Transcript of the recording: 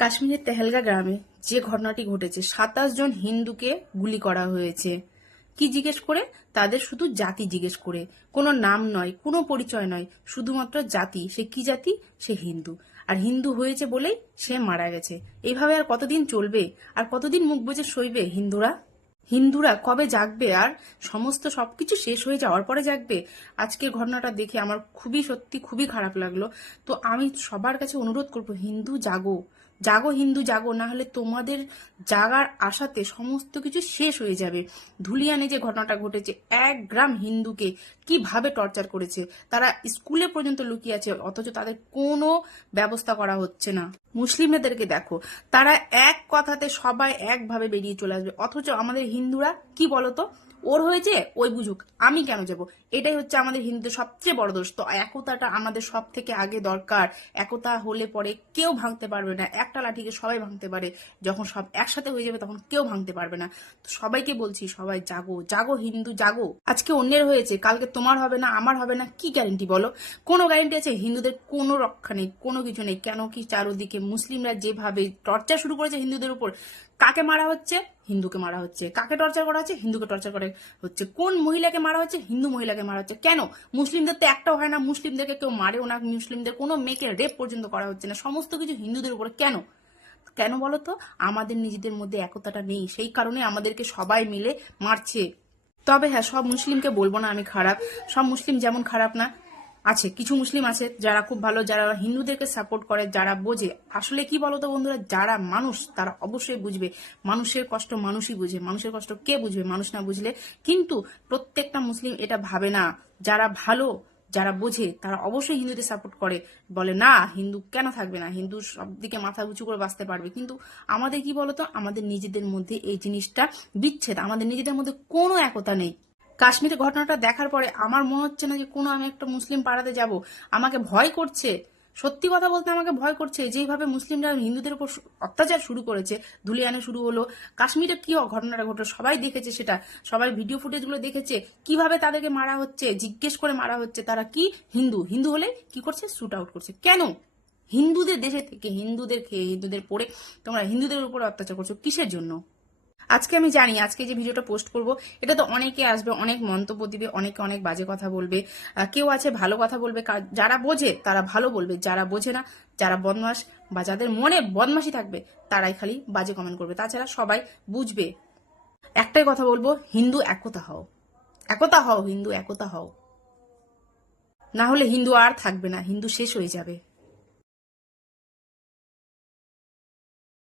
কাশ্মীরের তেহেলগা গ্রামে যে ঘটনাটি ঘটেছে, 27 জন হিন্দুকে গুলি করা হয়েছে। কি জিজ্ঞেস করে? তাদের শুধু জাতি জিজ্ঞেস করে, কোনো নাম নয়, কোনো পরিচয় নয়, শুধুমাত্র জাতি। সে কি জাতি? সে হিন্দু। আর হিন্দু হয়েছে বলেই সে মারা গেছে। এইভাবে আর কতদিন চলবে? আর কতদিন মুখ বুজে সইবে হিন্দুরা? হিন্দুরা কবে জাগবে? আর সমস্ত সবকিছু শেষ হয়ে যাওয়ার পরে জাগবে? আজকের ঘটনাটা দেখে আমার সত্যি খুবই খারাপ লাগলো। তো আমি সবার কাছে অনুরোধ করব, হিন্দু জাগো, জাগো হিন্দু জাগো, না হলে তোমাদের জাগার আশাতে সমস্ত কিছু শেষ হয়ে যাবে। ধুলিয়ানে যে ঘটনাটা ঘটেছে, 1 গ্রাম হিন্দুকে কিভাবে টর্চার করেছে, তারা স্কুলে পর্যন্ত লুকিয়ে আছে, অথচ তাদের কোনো ব্যবস্থা করা হচ্ছে না। মুসলিমদেরকে দেখো, তারা এক কথাতে সবাই একভাবে বেরিয়ে চলে আসবে, অথচ আমাদের হিন্দুরা কি বলতো, ওর হয়েছে ওই বুঝুক, আমি কেন যাব? এটাই হচ্ছে আমাদের হিন্দুদের সবচেয়ে বড় দোষ। তো একতাটা আমাদের সব থেকে আগে দরকার। একতা হলে পরে কেউ ভাঙতে পারবে না। একটা লাঠিকে সবাই ভাঙতে পারে, যখন সব একসাথে হয়ে যাবে তখন কেউ ভাঙতে পারবে না। তো সবাইকে বলছি, সবাই জাগো, জাগো হিন্দু জাগো। আজকে অন্যের হয়েছে, কালকে তোমার হবে না, আমার হবে না, কি গ্যারেন্টি বলো? কোনো গ্যারেন্টি আছে? হিন্দুদের কোনো রক্ষা নেই, কোনো কিছু নেই। কেন কি চারোদিকে মুসলিমরা যেভাবে টর্চার শুরু করেছে হিন্দুদের উপর, কাকে মারা হচ্ছে? হিন্দুকে মারা হচ্ছে। কাকে টর্চার করা হচ্ছে? হিন্দুকে টর্চার করা হচ্ছে। কোন মহিলাকে মারা হচ্ছে? হিন্দু মহিলাকে মারা হচ্ছে। কেন? মুসলিমদের তো একটাও হয় না, মুসলিমদেরকে কেউ মারেও না, মুসলিমদের কোনো মেয়েকে রেপ পর্যন্ত করা হচ্ছে না, সমস্ত কিছু হিন্দুদের উপরে। কেন? কেন বলো তো? আমাদের নিজেদের মধ্যে একতাটা নেই, সেই কারণে আমাদেরকে সবাই মিলে মারছে। তবে হ্যাঁ, সব মুসলিমকে বলবো না আমি খারাপ। সব মুসলিম যেমন খারাপ না, আছে কিছু মুসলিম আছে যারা খুব ভালো, যারা হিন্দুদেরকে সাপোর্ট করে, যারা বোঝে। আসলে কি বলতো বন্ধুরা, যারা মানুষ তারা অবশ্যই বুঝবে, মানুষের কষ্ট মানুষই বুঝে। মানুষের কষ্ট কে বুঝবে? মানুষ না বুঝলে। কিন্তু প্রত্যেকটা মুসলিম এটা ভাবে না। যারা ভালো, যারা বোঝে, তারা অবশ্যই হিন্দুদের সাপোর্ট করে, বলে না হিন্দু কেন থাকবে না, হিন্দু সব দিকে মাথা উঁচু করে বাঁচতে পারবে। কিন্তু আমাদের কি বলতো, আমাদের নিজেদের মধ্যে এই জিনিসটা বিচ্ছেদ, আমাদের নিজেদের মধ্যে কোনো একতা নেই। কাশ্মীরের ঘটনাটা দেখার পরে আমার মনে হচ্ছে না যে কোনো আমি একটা মুসলিম পাড়াতে যাব। আমাকে ভয় করছে, সত্যি কথা বলতে আমাকে ভয় করছে। যেইভাবে মুসলিমরা হিন্দুদের উপর অত্যাচার শুরু করেছে, ধুলিয়ানে শুরু হলো, কাশ্মীরে কি ঘটনাটা ঘটলো সবাই দেখেছে, সেটা সবাই ভিডিও ফুটেজগুলো দেখেছে, কিভাবে তাদেরকে মারা হচ্ছে, জিজ্ঞেস করে মারা হচ্ছে। তারা কি হিন্দু? হিন্দু হলে কি করছে? শুট আউট করছে। কেন? হিন্দুদের দেশে থেকে, হিন্দুদের খেয়ে, হিন্দুদের পড়ে তোমরা হিন্দুদের উপরে অত্যাচার করছো কিসের জন্য? আজকে আমি জানি, আজকে যে ভিডিওটা পোস্ট করব, এটা তো অনেকে আসবে, অনেক মন্তব্য দিবে, অনেকে অনেক বাজে কথা বলবে। কেউ আছে ভালো কথা বলবে, যারা বোঝে তারা ভালো বলবে, যারা বোঝে না, যারা বদমাস বা যাদের মনে বদমাশি থাকবে, তারাই খালি বাজে কমেন্ট করবে। তাছাড়া সবাই বুঝবে। একটাই কথা বলবো, হিন্দু একতা হও, একতা হও, হিন্দু একতা হও, না হলে হিন্দু আর থাকবে না, হিন্দু শেষ হয়ে যাবে।